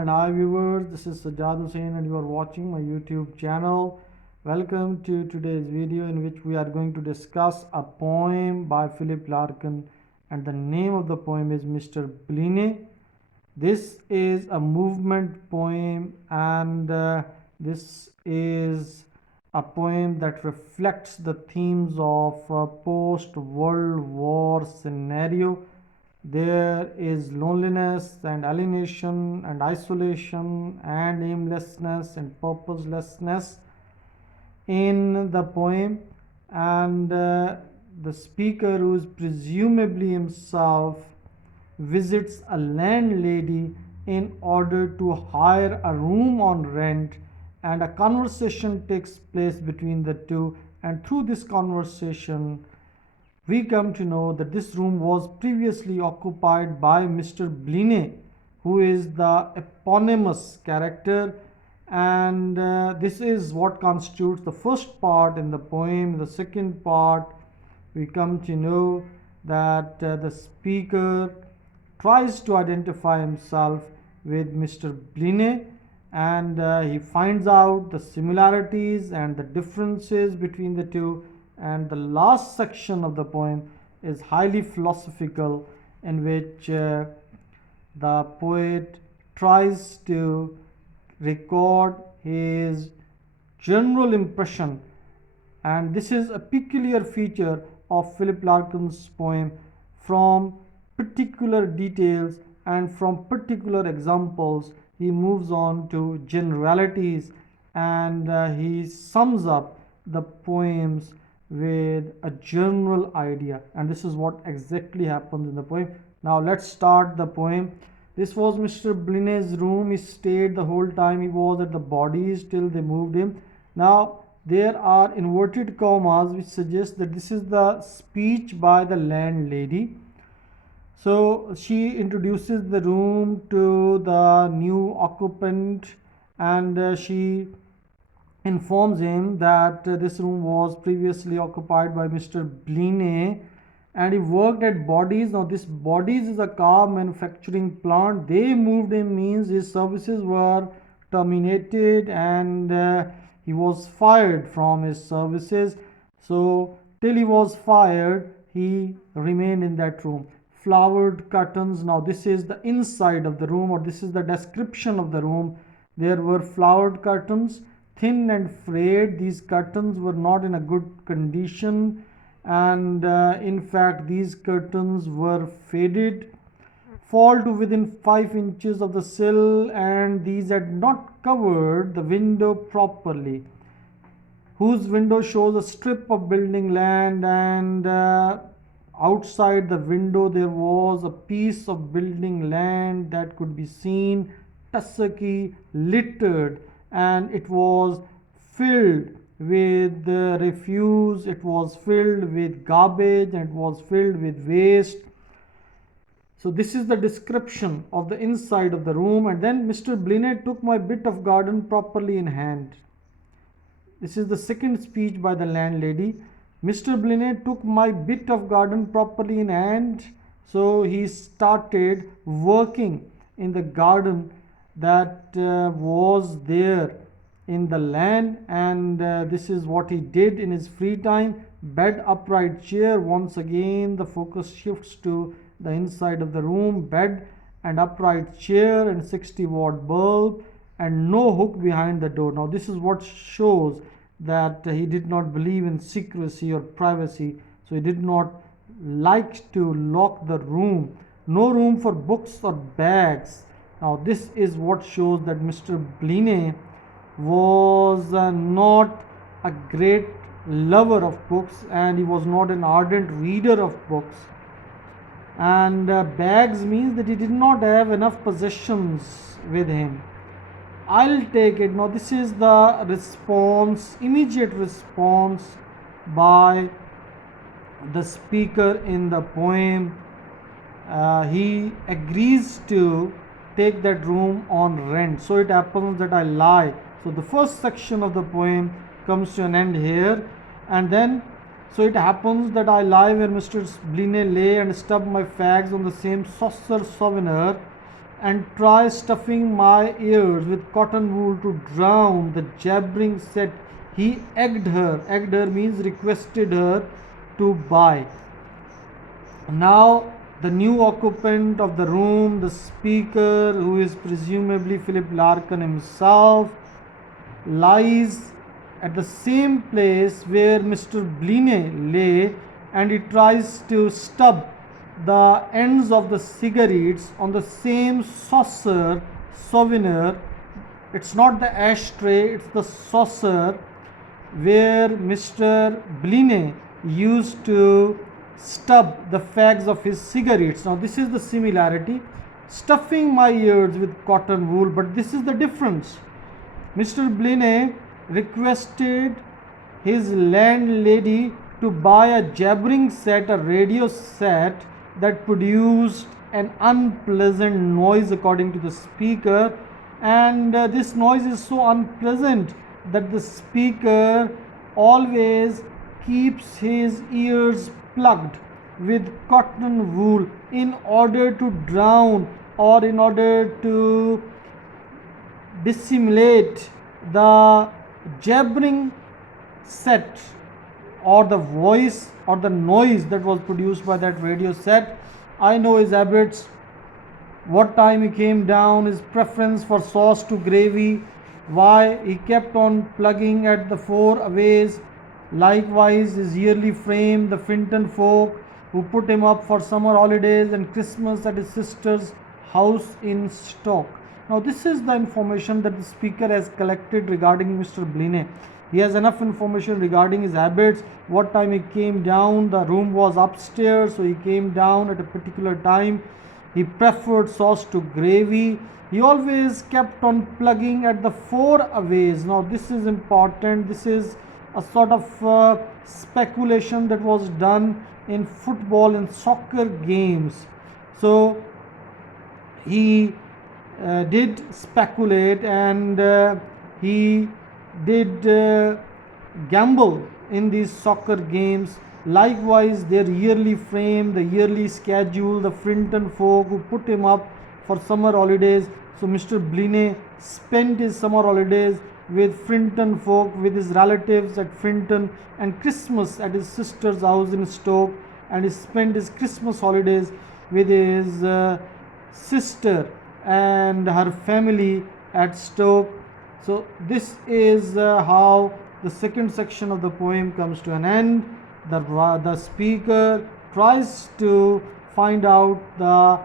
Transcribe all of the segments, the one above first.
and hi viewers, this is Sajjad Hussain and you are watching my YouTube channel. Welcome to today's video in which we are going to discuss a poem by Philip Larkin, and the name of the poem is Mr Bleaney. This is a movement poem, and this is a poem that reflects the themes of a post-World War scenario. There is loneliness and alienation and isolation and aimlessness and purposelessness in the poem, and the speaker, who is presumably himself, visits a landlady in order to hire a room on rent, and a conversation takes place between the two, and through this conversation we come to know that this room was previously occupied by Mr Bleaney, who is the eponymous character, and this is what constitutes the first part in the poem. The second part, we come to know that the speaker tries to identify himself with Mr Bleaney, and he finds out the similarities and the differences between the two. And the last section of the poem is highly philosophical, in which the poet tries to record his general impression, and this is a peculiar feature of Philip Larkin's poem. From particular details and from particular examples, he moves on to generalities, and he sums up the poems with a general idea, and this is what exactly happens in the poem. Now let's start the poem. This was Mr Bleaney's room. He stayed the whole time he was at the bodies till they moved him. Now there are inverted commas which suggest that this is the speech by the landlady. So she introduces the room to the new occupant, and she informs him that this room was previously occupied by Mr Bleaney, and he worked at Bodies. Now this Bodies is a car manufacturing plant. They moved him means his services were terminated, and he was fired from his services. So till he was fired, he remained in that room. Flowered curtains. Now this is the inside of the room, or this is the description of the room. There were flowered curtains, thin and frayed. These curtains were not in a good condition, and in fact these curtains were faded, fall to within 5 inches of the sill, and these had not covered the window properly, whose window shows a strip of building land, and outside the window there was a piece of building land that could be seen, tussocky, littered, and it was filled with refuse, it was filled with garbage, and it was filled with waste. So this is the description of the inside of the room. And then Mr Bleaney took my bit of garden properly in hand. This is the second speech by the landlady. Mr Bleaney took my bit of garden properly in hand. So he started working in the garden that was there in the land, and this is what he did in his free time. Bed, upright chair. Once again the focus shifts to the inside of the room. Bed and upright chair and 60-watt bulb, and no hook behind the door. Now this is what shows that he did not believe in secrecy or privacy, so he did not like to lock the room. No room for books or bags. Now this is what shows that Mr Bleaney was not a great lover of books, and he was not an ardent reader of books. And bags means that he did not have enough possessions with him. I'll take it. Now this is the response, immediate response by the speaker in the poem. He agrees to take that room on rent. So it happens that I lie. So the first section of the poem comes to an end here, and then so it happens that I lie where Mr Bleaney lay, and stub my fags on the same saucer souvenir, and try stuffing my ears with cotton wool to drown the jabbering set. He egged her. Egged her means requested her to buy. Now, the new occupant of the room, the speaker, who is presumably Philip Larkin himself, lies at the same place where Mr. Bleaney lay, and he tries to stub the ends of the cigarettes on the same saucer souvenir. It's not the ashtray, it's the saucer where Mr. Bleaney used to stub the fags of his cigarettes. Now, this is the similarity, stuffing my ears with cotton wool, but this is the difference. Mr. Bleaney requested his landlady to buy a jabbering set, a radio set that produced an unpleasant noise, according to the speaker, and this noise is so unpleasant that the speaker always keeps his ears plugged with cotton wool in order to drown, or in order to dissimulate the jabbering set, or the voice or the noise that was produced by that radio set. I know his habits, what time he came down, his preference for sauce to gravy, why he kept on plugging at the four aways, likewise his yearly frame, the Finton folk who put him up for summer holidays and Christmas at his sister's house in Stoke. Now, this is the information that the speaker has collected regarding Mr. Bleaney. He has enough information regarding his habits, what time he came down. The room was upstairs, so he came down at a particular time. He preferred sauce to gravy. He always kept on plugging at the four aways. Now, this is important. This is a sort of speculation that was done in football and soccer games. So, he did speculate, and he did gamble in these soccer games. Likewise, their yearly frame, the yearly schedule, the Finton folk who put him up for summer holidays. So Mr. Bleaney spent his summer holidays with Finton folk, with his relatives at Finton, and Christmas at his sister's house in Stoke, and he spent his Christmas holidays with his sister and her family at Stoke. So this is how the second section of the poem comes to an end. The speaker tries to find out the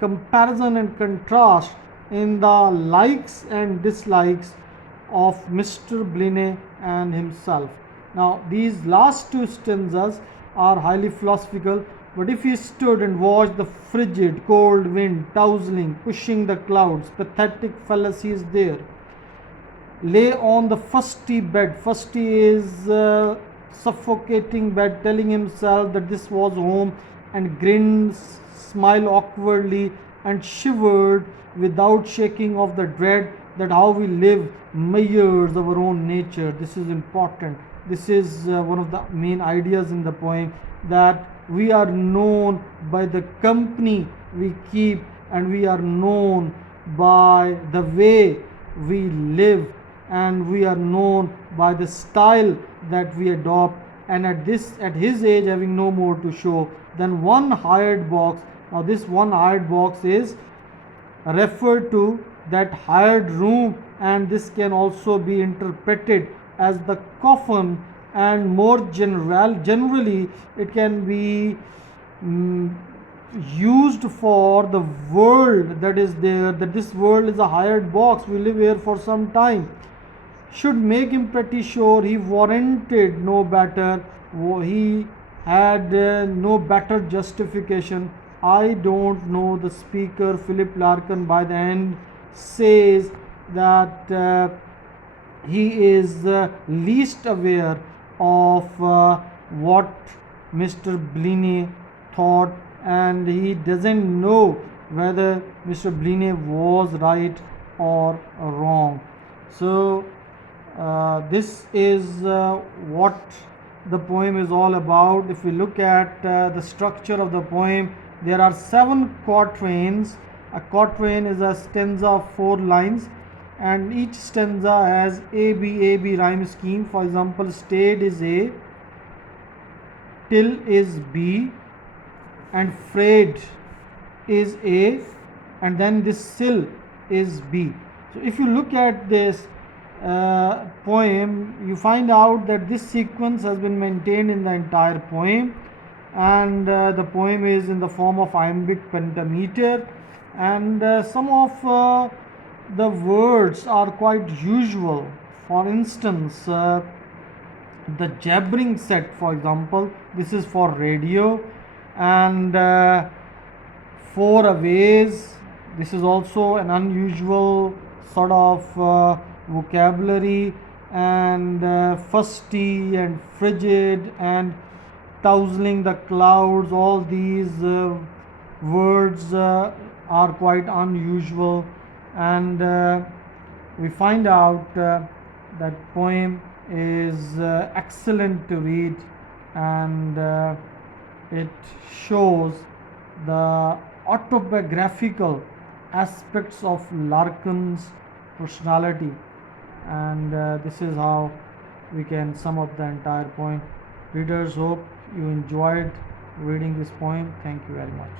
comparison and contrast in the likes and dislikes of Mr. Bleaney and himself. Now, these last two stanzas are highly philosophical, but if he stood and watched the frigid, cold wind tousling, pushing the clouds, pathetic fallacies there, lay on the fusty bed, fusty is suffocating bed, telling himself that this was home, and grinned, smiled awkwardly, and shivered without shaking off the dread that how we live mirrors our own nature. This is important. This is one of the main ideas in the poem, that we are known by the company we keep, and we are known by the way we live, and we are known by the style that we adopt. And at his age, having no more to show than one hired box. Now, this one hired box is referred to that hired room, and this can also be interpreted as the coffin, and more generally it can be used for the world that is there, that this world is a hired box, we live here for some time. Should make him pretty sure he warranted no better, he had no better justification. I don't know, the speaker Philip Larkin by the end says that he is least aware of what Mr. Bleaney thought, and he doesn't know whether Mr. Bleaney was right or wrong. So this is what the poem is all about. If we look at the structure of the poem, there are 7 quatrains, A quatrain is a stanza of 4 lines, and each stanza has A B rhyme scheme. For example, stayed is A, till is B, and frayed is A, and then this sill is B. So if you look at this poem, you find out that this sequence has been maintained in the entire poem, and the poem is in the form of iambic pentameter, and some of the words are quite usual. For instance, the jabbering set, for example, this is for radio, and four aways, this is also an unusual sort of vocabulary, and fusty and frigid and tousling the clouds, all these words are quite unusual, and we find out that poem is excellent to read, and it shows the autobiographical aspects of Larkin's personality, and this is how we can sum up the entire poem. Readers, hope you enjoyed reading this poem. Thank you very much.